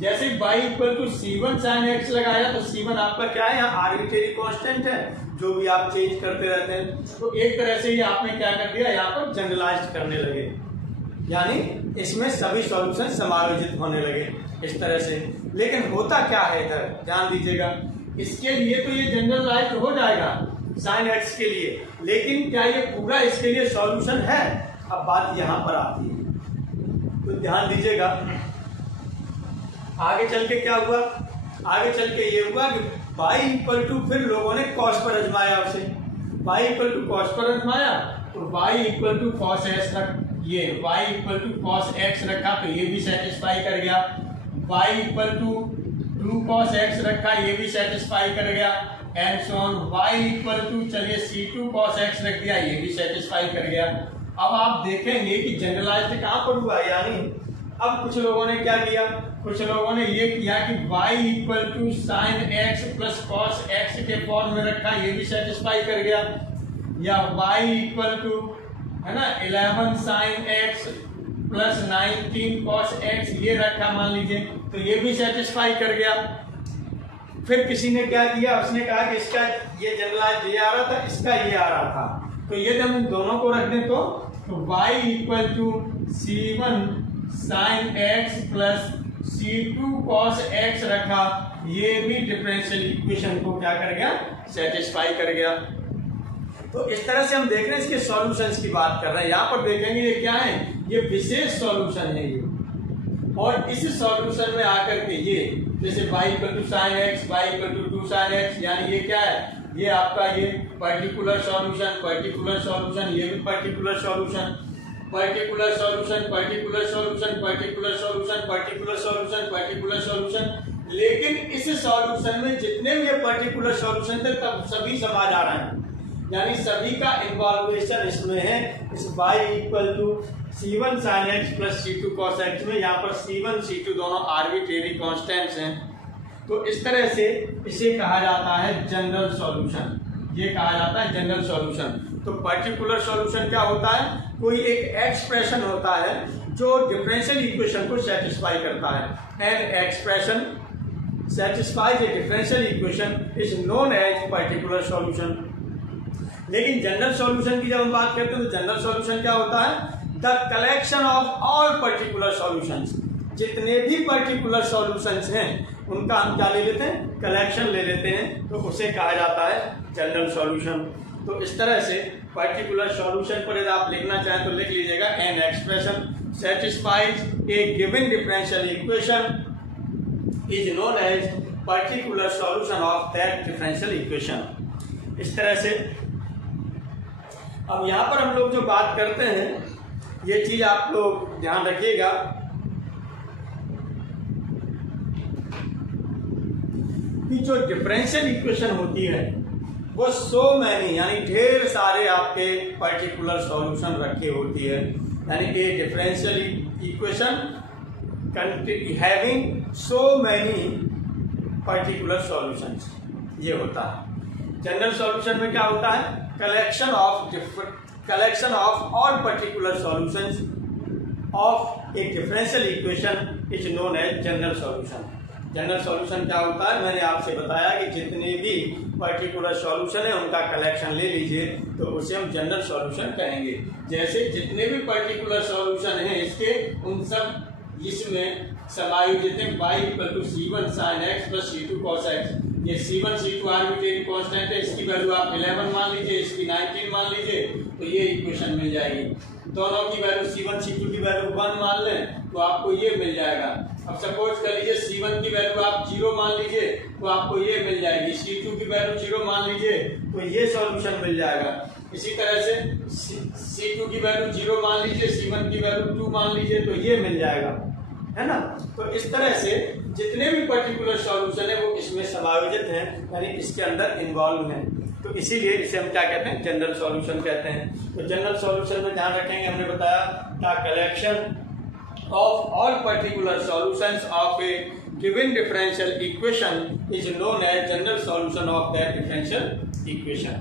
जैसे y equal to C1 sine x लगाया तो C1 आपका क्या है, यहाँ आर्बिट्रेरी कांस्टेंट है जो भी आप चेंज करते रहते हैं। तो एक तरह से ये आपने क्या कर दिया, यहाँ पर जनरलाइज करने लगे, यानी इसमें सभी सॉल्यूशन समायोजित होने लगे इस तरह से। लेकिन होता क्या है इधर ध्यान दीजिएगा, इसके लिए तो ये जनरलाइज हो जाएगा साइन x के लिए, लेकिन क्या ये पूरा इसके लिए सॉल्यूशन है? अब बात यहाँ पर आती है, तो ध्यान दीजिएगा। आगे चल के क्या हुआ, आगे चल के ये हुआ कि y इक्वल टू, फिर लोगों ने cos पर आजमाया उसे, y इक्वल टू cos पर आजमाया तो y equal to cos s रख, ये y equal to cos x रखा तो ये भी सेटिस्फाई कर गया। y equal to 2 cos x रखा ये भी सेटिस्फाई कर गया, and so on. y equal to चलिए c2 cos x रख दिया ये भी सेटिस्फाई कर गया। अब आप देखेंगे कि जनरलाइज्ड कहां पर हुआ, यानी अब कुछ लोगों ने क्या किया, कुछ लोगों ने ये किया कि y equal to sine x plus cos x के फॉर्म में रखा ये भी सेटिस्फाई कर गया, या y इक्वल टू है ना 11 sine x plus 19 cos x ये रखा मान लीजिए तो ये भी सेटिस्फाई कर गया। फिर किसी ने क्या किया, उसने कहा कि इसका ये जनरलाइज ये आ रहा था, इसका ये आ रहा था, तो ये जब इन दोनों को रख दें तो y equal to c1 sine x plus c2 cos x रखा ये भी डिफरेंशियल इक्वेशन को क्या कर गया, सेटिस्फाई कर गया। तो इस तरह से हम देख रहे हैं, इसके सॉल्यूशंस की बात कर रहे हैं। यहाँ पर देखेंगे ये क्या है, ये विशेष सॉल्यूशन है ये, और इस सॉल्यूशन में आकर के ये जैसे y equal to sine x, y equal to 2 sine x, यानी ये क्या है, ये आपका ये पर्टिकुलर सॉल्यूशन, पर्टिकुलर सॉल्यूशन, ये भी particular solution, particular solution, particular solution, particular solution, particular solution, particular solution. लेकिन इस सॉल्यूशन में जितने भी पर्टिकुलर सॉल्यूशन थे तब सभी समा जा रहे हैं, यानी सभी का इन्वॉल्वेशन इसमें है। इस y equal to c1 sin x plus c2 cos x में, यहाँ पर c1 c2 दोनों आर्बिट्रेरी कांस्टेंट्स हैं। तो इस तरह से इसे कहा जाता है जनरल सॉल्यूशन, ये कहा जाता है जनरल सॉल्यूशन। तो पर्टिकुलर सॉल्यूशन क्या होता है, कोई एक एक्सप्रेशन होता है जो डिफरेंशियल इक्वेशन को सेटिस्फाई करता है। An expression satisfies a differential equation is known as particular solution. लेकिन जनरल सॉल्यूशन की जब हम बात करते हैं तो जनरल सॉल्यूशन क्या होता है, the collection of all particular solutions, जितने भी पर्टिकुलर सॉल्यूशंस हैं उनका हम क्या ले लेते हैं, कलेक्शन ले लेते हैं, तो उसे कहा जाता है जनरल सॉल्यूशन। तो इस तरह से पर्टिकुलर सॉल्यूशन पर यदि आप लिखना चाहें तो लिख लीजिएगा, an expression satisfies a given differential equation is known as particular solution of that differential equation. इस तरह से अब यहां पर हम लोग जो बात करते हैं, ये चीज आप लोग ध्यान रखिएगा कि जो डिफरेंशियल इक्वेशन होती है वो सो मैनी, यानी ढेर सारे आपके पर्टिकुलर सॉल्यूशन रखे होती है, यानी a differential equation having so many particular solutions, ये होता है। जनरल सॉल्यूशन में क्या होता है, collection of all particular solutions of a differential equation is known as general solution. General solution क्या होता है, मैंने आपसे बताया कि जितने भी पर्टिकुलर सॉल्यूशन है उनका कलेक्शन ले लीजिए तो उसे हम जनरल सॉल्यूशन कहेंगे। जैसे जितने भी पर्टिकुलर सॉल्यूशन हैं इसके, उन सब इसमें समायोजित है। y equal to c1 sin x plus c2 cos x, ये c1 c2 आर्बिट्रेरी कांस्टेंट है, इसकी वैल्यू आप 11 मान लीजिए, इसकी 19 मान लीजिए, तो ये इक्वेशन मिल जाएगी। दोनों की वैल्यू c1 c2 की वैल्यू 1 मान लें तो आपको ये मिल जाएगा। अब सपोज कर लीजिए c1 की वैल्यू आप 0 मान लीजिए तो आपको ये मिल जाएगी, c2 की वैल्यू 0 मान लीजिए तो ये सॉल्यूशन मिल जाएगा। इसी तरह से c2 की वैल्यू 0 मान लीजिए, c1 की वैल्यू 2 मान लीजिए तो ये मिल जाएगा, है ना। तो इस तरह से जितने भी पर्टिकुलर सॉल्यूशन है वो इसमें समायोजित हैं, यानी इसके अंदर इन्वॉल्व हैं। तो इसीलिए इसे हम क्या कहते हैं, जनरल सॉल्यूशन कहते हैं। तो जनरल सॉल्यूशन में ध्यान रखेंगे, हमने बताया the collection of all particular solutions of a given differential equation is known as general solution of that differential equation।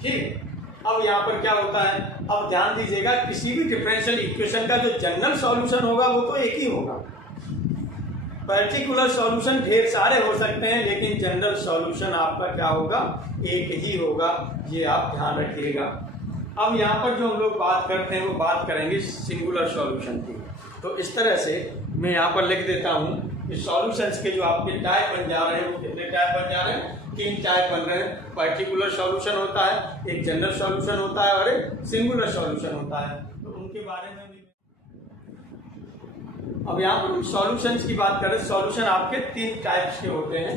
ठीक, अब यहाँ पर क्या होता है, अब ध्यान दीजिएगा, किसी भी डिफरेंशियल इक्वेशन का जो जनरल सॉल्यूशन होगा वो तो एक ही होगा। पर्टिकुलर सॉल्यूशन ढेर सारे हो सकते हैं, लेकिन जनरल सॉल्यूशन आपका क्या होगा, एक ही होगा। ये आप ध्यान रखिएगा। अब यहाँ पर जो हम लोग बात करते हैं वो बात करेंगे सिंगुलर सॉल्यूशन की। तो इस तरह से मैं यहाँ पर लिख देता हूँ कि सॉल्यूशंस के जो आपके टाइप बन जा रहे हैं वो कितने टाइप बन जा रहे हैं, 3 टाइप बन रहे हैं। पर्टिकुलर सॉल्यूशन होता है, एक जनरल सॉल्यूशन होता है और एक सिंगुलर सॉल्यूशन होता है। तो उनके बारे में भी अब यहाँ पर हम सॉल्यूशंस की बात करें। सॉल्यूशन आपके 3 टाइप्स के होते हैं,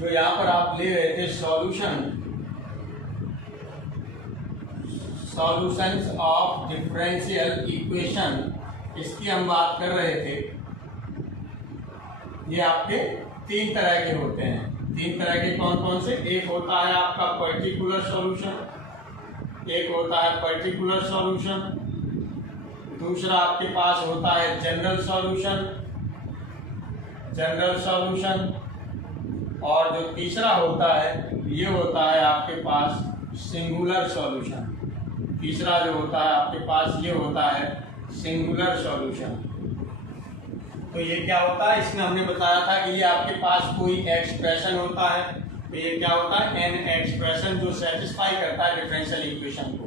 जो यहाँ पर आप ले रहे थे सॉल्यूशंस ऑफ डिफरेंशियल इक्वेशन, इसकी हम बात कर रहे थे। ये आपके 3 तरह के होते हैं। 3 तरह के कौन कौन से, एक होता है आपका पर्टिकुलर सॉल्यूशन, एक होता है पर्टिकुलर सॉल्यूशन, दूसरा आपके पास होता है जनरल सॉल्यूशन, और जो तीसरा होता है ये होता है आपके पास सिंगुलर सॉल्यूशन। तीसरा जो होता है आपके पास ये होता है सिंगुलर सॉल्यूशन। तो ये क्या होता है, इसमें हमने बताया था कि ये आपके पास कोई एक्सप्रेशन होता है। तो ये क्या होता है, एन एक्सप्रेशन जो सेटिस्फाई करता है डिफरेंशियल इक्वेशन को।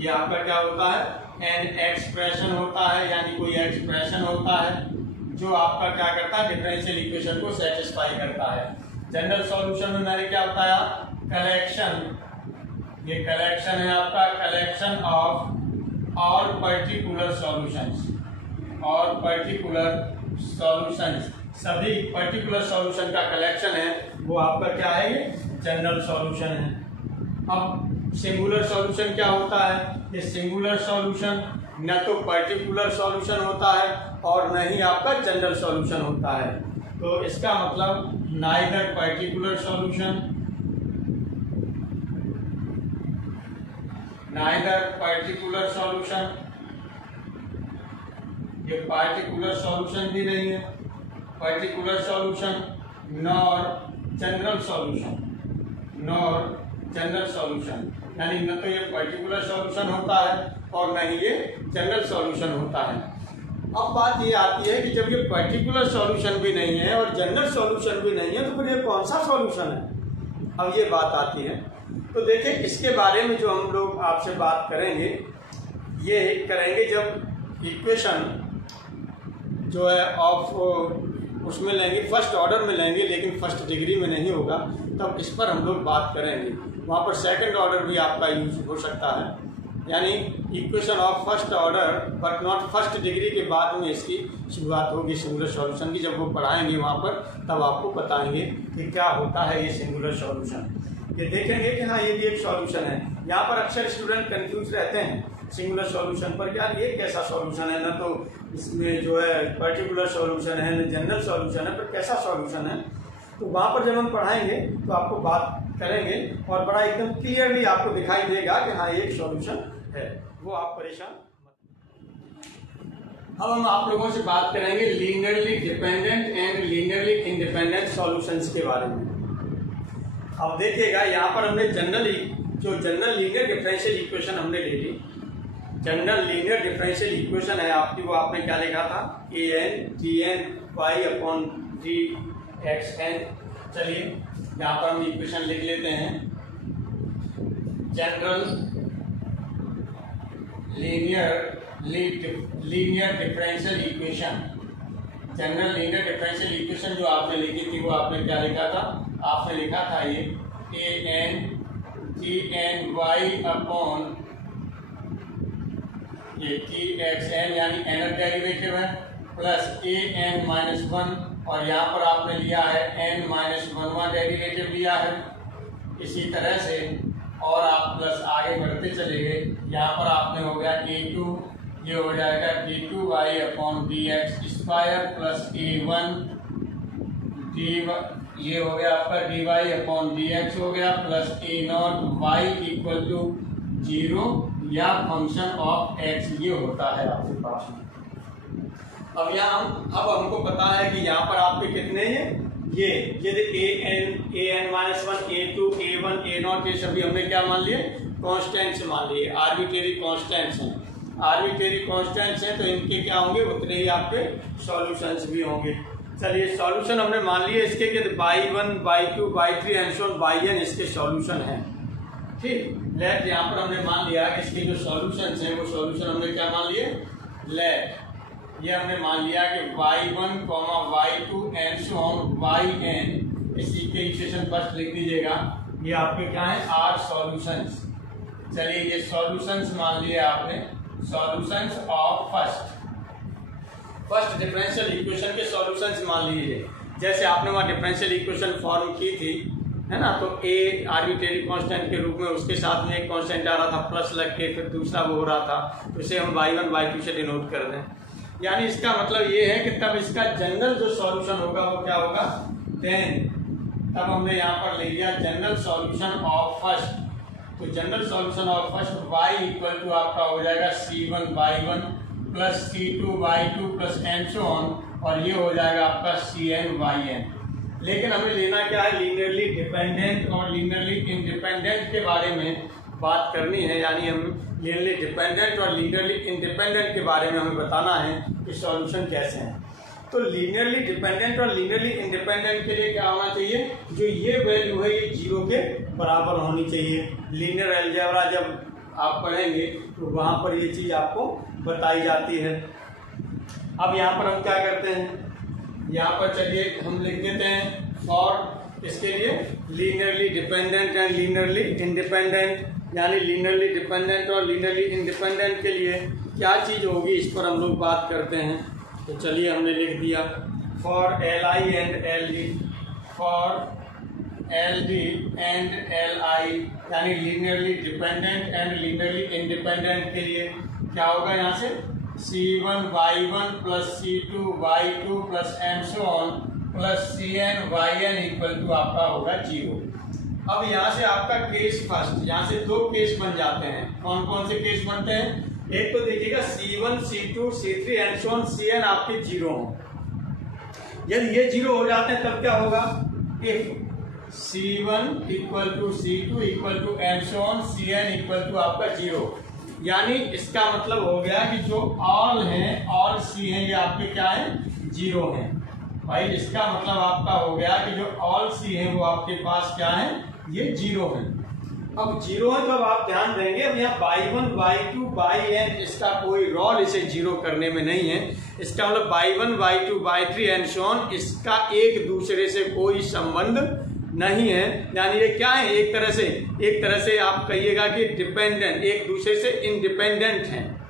ये आपका क्या होता है, एन एक्सप्रेशन होता है, यानी कोई एक्सप्रेशन होता है जो आपका क्या करता है, डिफरेंशियल इक्वेशन को सेटिस्फाई करता है। जनरल सॉल्यूशन में मैंने क्या बताया, कलेक्शन, ये कलेक्शन है आपका, collection of all particular solutions, और पर्टिकुलर सॉल्यूशंस, सभी पर्टिकुलर सॉल्यूशन का कलेक्शन है, वो आपका क्या है, ये जनरल सॉल्यूशन है। अब सिंगुलर सॉल्यूशन क्या होता है, ये सिंगुलर सॉल्यूशन न तो पर्टिकुलर सॉल्यूशन होता है और न ही आपका जनरल सॉल्यूशन होता है। तो इसका मतलब neither particular solution, neither particular solution, ये पार्टिकुलर सॉल्यूशन भी नहीं है, particular solution, nor general solution, nor general solution, यानी न तो ये पर्टिकुलर सॉल्यूशन होता है और न ही ये जनरल सॉल्यूशन होता है। अब बात ये आती है कि जब ये पर्टिकुलर सॉल्यूशन भी नहीं है और जनरल सॉल्यूशन भी नहीं है तो फिर ये कौन सा सॉल्यूशन है, अब ये बात आती है। तो देखिए, इसके बारे में जो हम लोग आपसे बात करेंगे, ये करेंगे जब इक्वेशन जो है ऑफ उसमें लेंगे, फर्स्ट ऑर्डर में लेंगे, लेकिन फर्स्ट डिग्री में नहीं होगा, तब इस पर हम लोग बात करेंगे। वहाँ पर सेकंड ऑर्डर भी आपका यूज हो सकता है, यानी equation of first order but not first degree के बाद में इसकी शुरुआत होगी सिंगुलर सॉल्यूशन की। जब वो पढ़ाएंगे वहाँ पर तब आपको बताएंगे कि क्या होता है ये सिंगुलर सॉल्यूशन। ये देखेंगे कि हाँ ये भी एक सॉल्यूशन है। यहाँ पर अक्सर स्टूडेंट कंफ्यूज रहते हैं सिंगुलर सॉल्यूशन पर, यार ये कैसा सॉल्यूशन है, ना तो इसमें जो है पर्टिकुलर सॉल्यूशन है न जनरल सॉल्यूशन है, पर कैसा सॉल्यूशन है। तो वहाँ पर जब हम पढ़ाएंगे तो आपको बात करेंगे और बड़ा एकदम क्लियरली आपको दिखाई देगा कि हाँ ये एक सॉल्यूशन है, वो आप परेशान। अब हम आप लोगों से बात करेंगे linearly dependent and linearly independent solutions के बारे में। अब देखिएगा, यहाँ पर हमने जनरल लीनियर डिफरेंशियल इक्वेशन हमने ले ली। जनरल लीनियर डिफरेंशियल इक्वेशन है आपकी, वो आपने क्या लिखा था, AN/TN/y/dxn। चलिए यहाँ पर हम इक्वेशन लिख लेते हैं, general linear differential equation. General linear differential equation जो आपने लिखी थी वो आपने क्या लिखा था, आपने लिखा था ये AN/TN/y/txn, यानी nth डेरिवेटिव है, प्लस AN-1, और यहाँ पर आपने लिया है n-1वां डेरिवेटिव लिया है। इसी तरह से और आप प्लस आगे बढ़ते चले गए, यहाँ पर आपने हो गया A2, ये हो जाएगा d2y/dx² प्लस A1 ये हो गया आपका dy/dx हो गया, प्लस A0 y = 0 या फंक्शन ऑफ x, ये होता है आपके पास में। अब हमको पता है कि यहाँ पर आपके कितने हैं, ये an-1 a2 a1 a0 ये सभी हमने क्या मान लिए, कॉन्स्टेंट्स मान लिए, आर्बिट्रेरी कॉन्स्टेंट्स हैं। आर्बिट्रेरी कॉन्स्टेंट्स हैं तो इनके क्या होंगे, उतने ही आपके सॉल्यूशंस भी होंगे। चलिए सॉल्यूशन हमने मान लिए इसके कि y1 y2 y3 and so on yn इसके सॉल्यूशन हैं। ठीक, लेट यहाँ पर हमने मान लिया कि इसके जो सॉल्यूशंस हैं वो सॉल्यूशन हमने क्या मान लिए, लेट ये हमने मान लिया कि y1, y2 and so on yn, इसी के इक्वेशन फर्स्ट लिख दीजिएगा, ये आपके क्या है, आर सॉल्यूशंस। चलिए ये सॉल्यूशंस मान लिए आपने, solutions of first differential equation के सॉल्यूशंस मान लीजिए। जैसे आपने वहाँ डिफरेंशियल इक्वेशन फॉर्म की थी, है ना, तो a आर्बिट्रेरी कांस्टेंट के रूप में, उसके साथ में एक कांस्टेंट आ रहा था प्लस लग के, फिर दूसरा वो हो रहा था, तो इसे हम y1 y2 से डिनोट कर दें। यानी इसका मतलब ये है कि तब इसका जनरल जो सॉल्यूशन होगा वो क्या होगा, देन तब हमने यहाँ पर ले लिया जनरल सॉल्यूशन ऑफ फर्स्ट। तो general solution of first y equal to आपका हो जाएगा c1 y1 plus c2 y2 plus and so on, और ये हो जाएगा आपका cn yn। लेकिन हमें लेना क्या है, लीनियरली डिपेंडेंट और लीनियरली इंडिपेंडेंट के बारे में बात करनी है। यानी हम लीनियरली डिपेंडेंट और लीनियरली इंडिपेंडेंट के बारे में हमें बताना है कि सॉल्यूशन कैसे हैं। तो लीनियरली डिपेंडेंट और लीनियरली इंडिपेंडेंट के लिए क्या होना चाहिए, जो ये वैल्यू है ये 0 के बराबर होनी चाहिए। लीनियर अलजेब्रा जब आप पढ़ेंगे तो वहां पर ये चीज आपको बताई जाती है। अब यहाँ पर हम क्या करते हैं, यहाँ पर चलिए हम लिख देते हैं फॉर इसके लिए linearly dependent and linearly independent, यानी लीनियरली डिपेंडेंट और लीनियरली इंडिपेंडेंट के लिए क्या चीज होगी इस पर हम लोग बात करते हैं। तो चलिए हमने लिख दिया for Li and Ld, for Ld and Li, यानी linearly dependent and linearly independent के लिए क्या होगा, यहाँ से c1 y1 plus c2 y2 plus and so on plus cn yn equal to आपका होगा 0। अब यहाँ से आपका केस फर्स्ट, यहाँ से दो केस बन जाते हैं। कौन कौन से केस बनते हैं, एक तो देखिएगा c1 c2 c3 and so on cn आपके 0 हो। यदि ये 0 हो जाते हैं तब क्या होगा, if c1 equal to c2 equal to and so on cn equal to आपका 0, यानी इसका मतलब हो गया कि जो ऑल हैं, ऑल सी हैं, ये आपके क्या है, 0 हैं। भाई इसका मतलब आपका हो गया कि जो ऑल सी हैं वो आपके पास क्या है, ये 0 हैं। अब 0 है तो अब आप ध्यान देंगे, अब यहाँ y1 y2 yn इसका कोई रोल इसे 0 करने में नहीं है। इसका मतलब y1 y2 y3 and so on इसका एक दूसरे से कोई संबंध नहीं है। यानी ये क्या है, एक तरह से आप कहिएगा कि डिपेंडेंट, एक दूसरे से इंडिपेंडेंट हैं।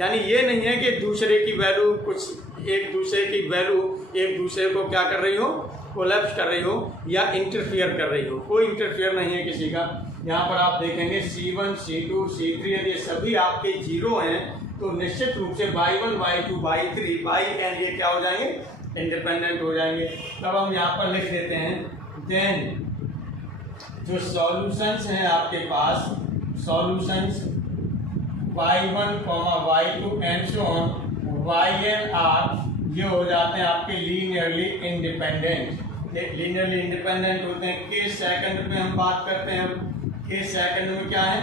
यानी ये नहीं है कि दूसरे की वैल्यू कुछ, एक दूसरे की वैल्यू एक दूसरे को क्या कर रही हो, कोलैप्स कर रही हो या इंटरफियर कर रही हो। कोई इंटरफियर नहीं है किसी का। यहाँ पर आप देखेंगे c1 c2 c3 यदि सभी आपके 0 हैं तो निश्चित रूप से y1 y2 y3 yn ये क्या हो जाएंगे, इंडिपेंडेंट हो जाएंगे। तब हम यहाँ पर लिख देते हैं देन जो सॉल्यूशंस हैं आपके पास, solutions y1, y2 and so on yn are, ये हो जाते हैं आपके लीनियरली इंडिपेंडेंट। लीनियरली इंडिपेंडेंट होते हैं। केस सेकंड में हम बात करते हैं। केस सेकंड में क्या है,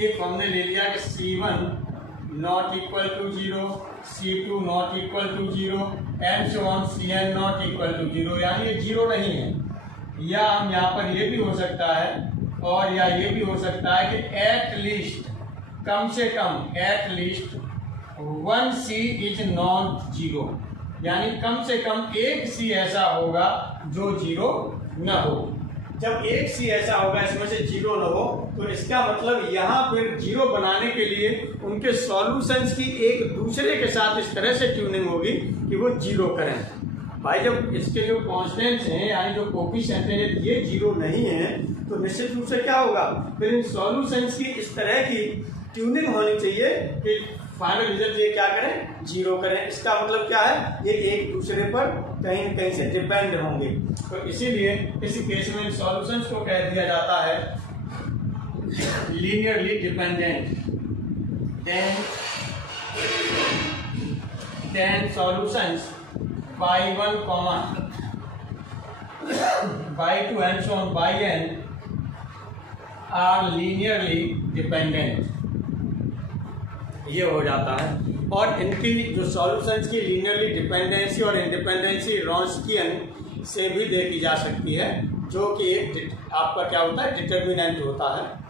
इफ हमने ले लिया कि c1 not equal to 0, c2 not equal to 0 and so on cn not equal to 0, यानी ये 0 नहीं है। या हम यहाँ पर ये भी हो सकता है, और या ये भी हो सकता है कि एट लीस्ट, कम से कम at least 1 c is not 0, यानी कम से कम एक c ऐसा होगा जो 0 न हो। जब एक c ऐसा होगा इसमें से 0 न हो तो इसका मतलब यहाँ पर 0 बनाने के लिए उनके सॉल्यूशंस की एक दूसरे के साथ इस तरह से ट्यूनिंग होगी कि वो 0 करें। भाई जब इसके जो कॉन्स्टेंट्स हैं यानी जो कोफिशिएंट हैं ये 0 नहीं है तो निश्चित रूप से क्या होगा, फिर इन सॉल्यूशंस की इस तरह की ट्यूनिंग होनी चाहिए कि फाइनल रिजल्ट ये क्या करें, 0 करें। इसका मतलब क्या है, ये एक दूसरे पर कहीं न कहीं से डिपेंड होंगे। तो इसीलिए इस केस में सॉल्यूशंस को कह दिया जाता है linearly dependent. Then 10 solutions by 1 comma by 2 and so on by n are linearly dependent, ये हो जाता है। और इनकी जो सॉल्यूशंस की लीनियरली डिपेंडेंसी और इंडिपेंडेंसी रॉन्स्कियन से भी देखी जा सकती है, जो कि एक आपका क्या होता है, डिटर्मिनेंट होता है।